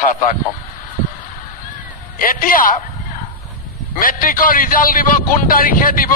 কথা এটা কম এতিয়া মেট্ৰিকৰ ৰিজাল্ট দিব কোন তাৰিখে দিব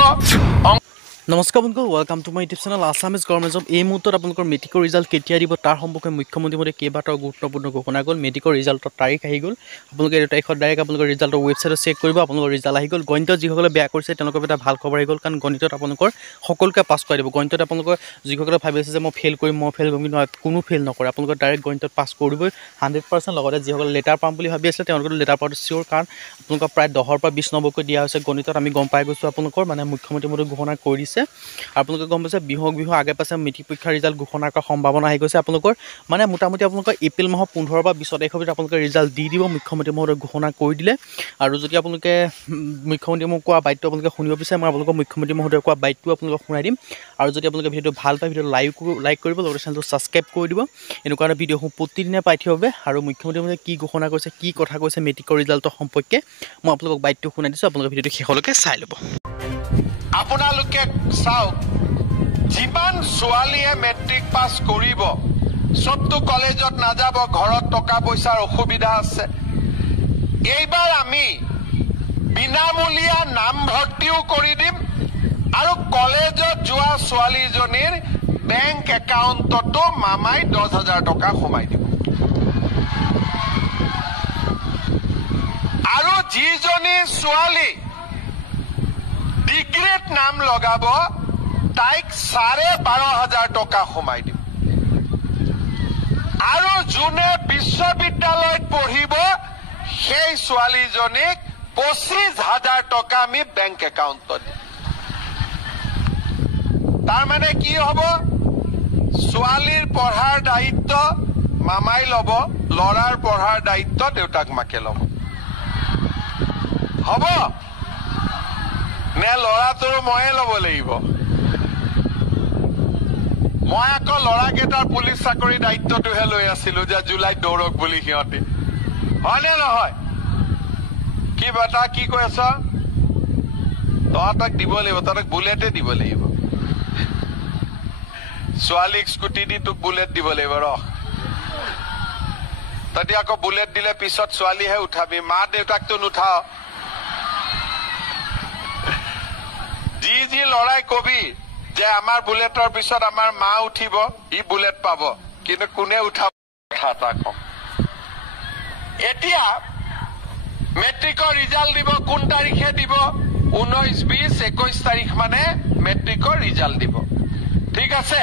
নমস্কাৰ বন্ধুসকল welcome to my YouTube channel Assamese government job এই মুহূৰ্তত আপোনালোকৰ মেট্ৰিকৰ ৰিজাল্ট কেতিয়া দিব তাৰ সম্পৰ্কে মুখ্যমন্ত্ৰী মহোদয়ে কেইবাটাও গুৰুত্বপূৰ্ণ ঘোষণা গ'ল মেট্ৰিকৰ ৰিজাল্টৰ তাৰিখ আহি গ'ল আপোনালোকে এই তাৰিখত ডাইৰেক্ট আপোনালোকৰ ৰিজাল্টৰ ৱেবছাইটত চেক কৰিব আপোনালোকৰ ৰিজাল্ট আহি গ'ল গণিতত যিসকলে বেয়া কৰিছে তেওঁলোকৰ এটা ভাল খবৰ আহি গ'ল কাৰণ গণিতত আপোনালোকৰ সকলোকে পাছ কৰাই দিব গণিতত আপোনালোকৰ যিসকলে ভাবি আছে যে মই ফেইল কৰিম কিন্তু কোনো ফেইল নকৰে আপোনালোকৰ ডাইৰেক্ট গণিতত পাছ কৰিবই 100% লগতে যিসকলে লেটাৰ পাম বুলি ভাবি আছিলে তেওঁলোকৰ লেটাৰ পাওয়াটো চিয়ৰ কাৰণ আপোনালোকৰ প্ৰায় 10ৰ পৰা 20 নম্বৰকৈ দিয়া হৈছে গণিতত আমি গম পাই গৈছো আপোনালোকৰ মানে মুখ্যমন্ত্ৰী মহোদয়ে ঘোষণা কৰি দিছে আপোনালোকে গম পাইছে বিহু আগে পাছে মেট্ৰিক পৰীক্ষাৰ ৰিজাল্ট ঘোষণা কৰাৰ সম্ভাৱনা আহি গৈছে আপোনালোকৰ মানে মোটামুটি আপোনালোকৰ এপ্ৰিল মাহৰ 15 বা 20 তাৰিখৰ ভিতৰত আপোনালোকে ৰিজাল্ট দি দিব মুখ্যমন্ত্ৰী মহোদয়ে ঘোষণা কৰি দিলে আৰু যদি আপোনালোকে মুখ্যমন্ত্ৰী মোক কোৱা বাইটটো আপোনালোকে শুনিব বিচাৰে মই আপোনালোকক মুখ্যমন্ত্ৰী মহোদয়ে কোৱা বাইটটো আপোনালোকক শুনাই দিম আৰু যদি আপোনালোকে ভিডিঅ'টো ভাল পায় ভিডিঅ'টো লাইক কৰিব লগতে চেনেলটো সাবস্ক্ৰাইব কৰি দিব এনেকুৱা এটা ভিডিঅ' প্ৰতিদিনে পাই থাকিব আৰু মুখ্যমন্ত্ৰী মহোদয়ে কি ঘোষণা কৰিছে কি কথা কৈছে মেট্ৰিকৰ ৰিজাল্টৰ সম্পৰ্কে মই আপোনালোকক বাইটটো শুনাই দিছো আপোনালোকে ভিডিঅ'টো শেষলৈকে চাই ল'ব আপোনালোকে চাওক জীৱান ছোৱালীয়ে মেট্ৰিক পাছ কৰিব সবটো কলেজত নাযাব ঘৰত টকা পইচাৰ অসুবিধা আছে এইবাৰ আমি বিনামূলীয়া নাম ভৰ্তিও কৰি দিম আৰু কলেজত যোৱা ছোৱালীজনীৰ বেংক একাউণ্টতো মামাই 10,000 টকা সোমাই দিব আৰু যিজনী ছোৱালী ডিগ্ৰীত নাম লগাব তাইক 12,500 টকা সোমাই দিম আৰু যোনে বিশ্ববিদ্যালয়ত পঢ়িব সেই ছোৱালীজনীক 25,000 টকা আমি বেংক একাউণ্টত দিম তাৰ মানে কি হ'ব ছোৱালীৰ পঢ়াৰ দায়িত্ব মামাই ল'ব ল'ৰাৰ পঢ়াৰ দায়িত্ব দেউতাক মাকে ল'ব হ'ব নে ল'ৰাটোৰ ময়ে ল'ব লাগিব মই আকৌ ল'ৰাকেইটাৰ পুলিচ চাকৰি দায়িত্বটোহে লৈ আছিলো যে জুলাইত দৌৰক বুলি সিহঁতে হয়নে নহয় কি বাটা কি কৈ আছ তহঁতক দিব লাগিব তহঁতক বুলেটে দিব লাগিব ছোৱালীক স্কুটি দি তোক বুলেট দিব লাগিব ৰহ তহঁতি আকৌ বুলেট দিলে পিছত ছোৱালীহে উঠাবি মা দেউতাকতো নুঠাও যি লৰাই কবি যে আমাৰ বুলেটৰ পিছত আমাৰ মা উঠিব ই বুলেট পাব কিন্তু কোনে উঠাব কথা এটা কম এতিয়া মেট্ৰিকৰ ৰিজাল্ট দিব কোন তাৰিখে দিব 19, 20, 21 তাৰিখ মানে মেট্ৰিকৰ ৰিজাল্ট দিব ঠিক আছে